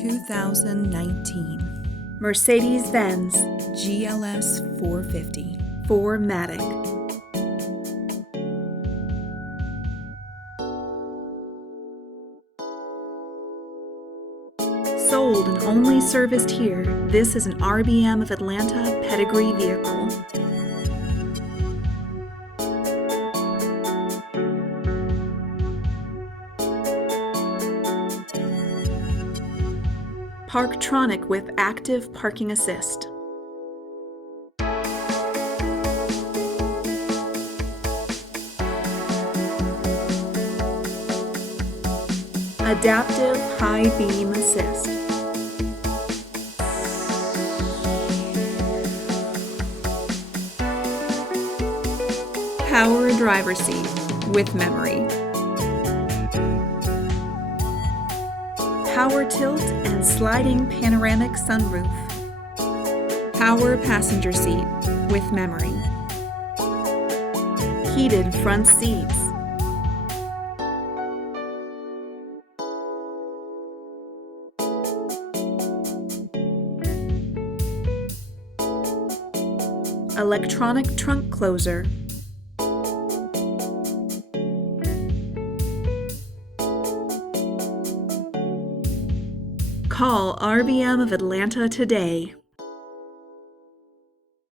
2019 Mercedes-Benz GLS 450 4MATIC. Sold and only serviced here, this is an RBM of Atlanta pedigree vehicle. PARKTRONIC with active parking assist. Adaptive high beam assist. Power driver seat with memory. Power tilt and sliding panoramic sunroof. Power passenger seat with memory. Heated front seats. Electronic trunk closer. Call RBM of Atlanta today.